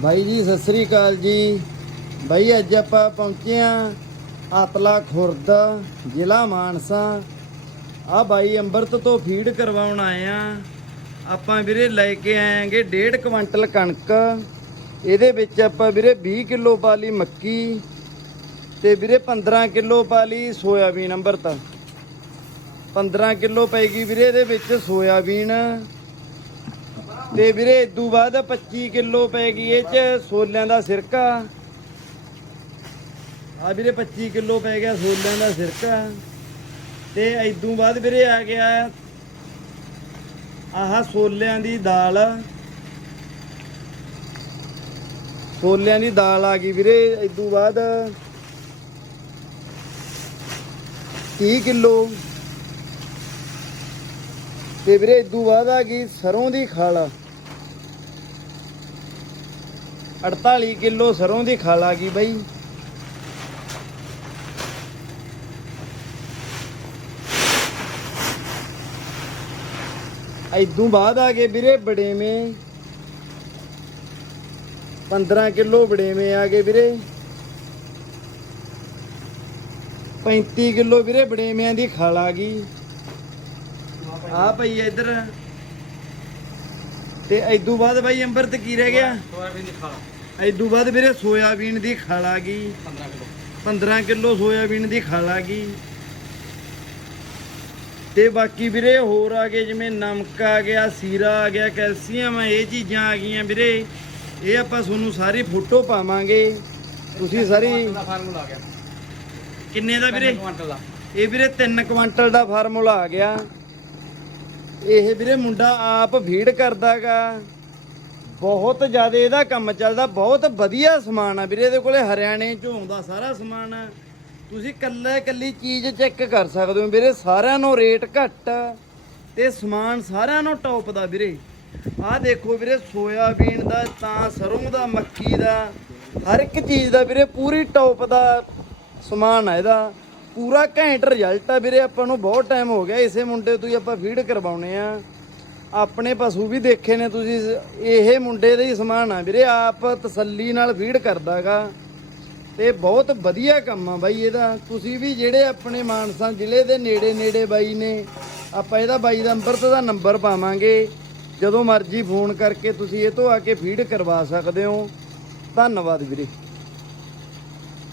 ਬਾਈ ਜੀ, ਸਤਿ ਸ੍ਰੀ ਅਕਾਲ ਜੀ। ਬਾਈ, ਅੱਜ ਆਪਾਂ ਪਹੁੰਚੇ ਆ ਆਤਲਾ ਖੁਰਦ ਜ਼ਿਲ੍ਹਾ ਮਾਨਸਾ। ਆ ਬਾਈ, ਅੰਮ੍ਰਿਤ ਤੋਂ ਫੀਡ ਕਰਵਾਉਣ ਆਏ ਆ ਆਪਾਂ ਵੀਰੇ ਲੈ ਕੇ ਆਏਗੇ 1.5 ਕੁਇੰਟਲ ਕਣਕ। ਇਹਦੇ ਵਿੱਚ ਆਪਾਂ ਵੀਰੇ 20 ਕਿਲੋ ਲਈ ਮੱਕੀ ਤੇ ਵੀਰੇ 15 ਕਿਲੋ ਲਈ ਸੋਇਆਬੀਨ ਅੰਮ੍ਰਿਤ। 15 ਕਿਲੋ ਪੈਗੀ ਵੀਰੇ ਇਹਦੇ ਵਿੱਚ ਸੋਇਆਬੀਨ। ਤੇ ਵੀਰੇ ਇਦੋਂ ਬਾਅਦ 25 ਕਿਲੋ ਪੈ ਗਈ ਇਹ ਚ ਸੋਲਿਆਂ ਦਾ ਸਿਰਕਾ। ਆ ਵੀਰੇ 25 ਕਿਲੋ ਪੈ ਗਿਆ ਸੋਲਿਆਂ ਦਾ ਸਿਰਕਾ। ਤੇ ਇਦੋਂ ਬਾਅਦ ਵੀਰੇ ਆ ਗਿਆ ਆਹ ਸੋਲਿਆਂ ਦੀ ਦਾਲ। ਸੋਲਿਆਂ ਦੀ ਦਾਲ ਆ ਗਈ ਵੀਰੇ ਇਦੋਂ ਬਾਅਦ 30 ਕਿਲੋ। ਤੇ ਵੀਰੇ ਇਦੋਂ ਬਾਅਦ ਆ ਗਈ ਸਰੋਂ ਦੀ ਖਾਲ। 48 ਕਿਲੋ ਸਰੋਂ ਦੀ ਖਲ ਆ ਗਈ ਬਈ। ਇਦੋਂ ਬਾਅਦ ਆ ਗਏ ਵੀਰੇ ਬੜੇਵੇਂ 15 ਕਿਲੋ ਬੜੇਵੇਂ ਆ ਗਏ ਵੀਰੇ। 35 ਕਿਲੋ ਵੀਰੇ ਬੜੇਵਿਆਂ ਦੀ ਖਲ ਆ ਗਈ। ਆ ਪਈ ਇੱਧਰ। ਤੇ ਇਦੋਂ ਬਾਅਦ ਬਾਈ ਅੰਬਰਤ ਕੀ ਰਹਿ ਗਿਆ? ਸੋਇਆਬੀਨ ਦੀ ਖਾਲ। ਇਦੋਂ ਬਾਅਦ ਵੀਰੇ ਸੋਇਆਬੀਨ ਦੀ ਖਲ ਆ ਗਈ। 15 ਕਿਲੋ। 15 ਕਿਲੋ ਸੋਇਆਬੀਨ ਦੀ ਖਲ ਆ ਗਈ। ਤੇ ਬਾਕੀ ਵੀਰੇ ਹੋਰ ਆ ਗਏ ਜਿਵੇਂ ਨਮਕ ਆ ਗਿਆ ਸੀਰਾ ਆ ਗਿਆ ਕੈਲਸ਼ੀਅਮ ਇਹ ਚੀਜ਼ਾਂ ਆ ਗਈਆਂ ਵੀਰੇ। ਇਹ ਆਪਾਂ ਤੁਹਾਨੂੰ ਸਾਰੀ ਫੋਟੋ ਪਾਵਾਂਗੇ। ਤੁਸੀਂ ਸਾਰੀ ਫਾਰਮੂਲਾ ਆ ਗਿਆ। ਕਿੰਨੇ ਦਾ ਵੀਰੇ? ਕੁਆਂਟਲ ਦਾ। ਇਹ ਵੀਰੇ 3 ਕੁਆਂਟਲ ਦਾ ਫਾਰਮੂਲਾ ਆ ਗਿਆ। ਇਹ ਵੀਰੇ ਮੁੰਡਾ ਆਪ ਫੀਡ ਕਰਦਾਗਾ। ਬਹੁਤ ਜ਼ਿਆਦਾ ਇਹਦਾ ਕੰਮ ਚੱਲਦਾ, ਬਹੁਤ ਵਧੀਆ ਸਮਾਨ ਆ ਵੀਰੇ, ਇਹਦੇ ਕੋਲੇ ਹਰਿਆਣੇ ਚੋਂ ਆਉਂਦਾ ਸਾਰਾ ਸਮਾਨ। ਆ ਤੁਸੀਂ ਕੱਲੇ ਕੱਲੀ ਚੀਜ਼ ਚੈੱਕ ਕਰ ਸਕਦੇ ਹੋ ਵੀਰੇ, ਸਾਰਿਆਂ ਨੂੰ ਰੇਟ ਘੱਟ ਤੇ ਸਮਾਨ ਸਾਰਿਆਂ ਨੂੰ ਟੌਪ ਦਾ ਵੀਰੇ। ਆਹ ਦੇਖੋ ਵੀਰੇ ਸੋਇਆਬੀਨ ਦਾ, ਤਾਂ ਸਰੋਂ ਦਾ, ਮੱਕੀ ਦਾ, ਹਰ ਇੱਕ ਚੀਜ਼ ਦਾ ਵੀਰੇ ਪੂਰੀ ਟੌਪ ਦਾ ਸਮਾਨ ਆ ਇਹਦਾ। ਪੂਰਾ ਘੈਂਟ ਰਿਜ਼ਲਟ ਆ ਵੀਰੇ, ਆਪਾਂ ਨੂੰ ਬਹੁਤ ਟਾਈਮ ਹੋ ਗਿਆ, ਇਸੇ ਮੁੰਡੇ ਤੋਂ ਹੀ ਆਪਾਂ ਫੀਡ ਕਰਵਾਉਣੇ ਆ। ਆਪਣੇ ਪਸ਼ੂ ਵੀ ਦੇਖੇ ਨੇ ਤੁਸੀਂ, ਇਹ ਮੁੰਡੇ ਦਾ ਹੀ ਸਮਾਨ ਆ ਵੀਰੇ, ਆਪ ਤਸੱਲੀ ਨਾਲ ਫੀਡ ਕਰਦਾਗਾ। ਤੇ ਬਹੁਤ ਵਧੀਆ ਕੰਮ ਆ ਬਾਈ ਇਹਦਾ। ਤੁਸੀਂ ਵੀ ਜਿਹੜੇ ਆਪਣੇ ਮਾਨਸਾ ਜ਼ਿਲ੍ਹੇ ਦੇ ਨੇੜੇ ਨੇੜੇ ਬਾਈ ਨੇ, ਆਪਾਂ ਇਹਦਾ ਬਾਈ ਦਾ ਅੰਮ੍ਰਿਤ ਦਾ ਨੰਬਰ ਪਾਵਾਂਗੇ। ਜਦੋਂ ਮਰਜ਼ੀ ਫੋਨ ਕਰਕੇ ਤੁਸੀਂ ਇਹ ਤੋਂ ਆ ਕੇ ਫੀਡ ਕਰਵਾ ਸਕਦੇ ਹੋ। ਧੰਨਵਾਦ ਵੀਰੇ।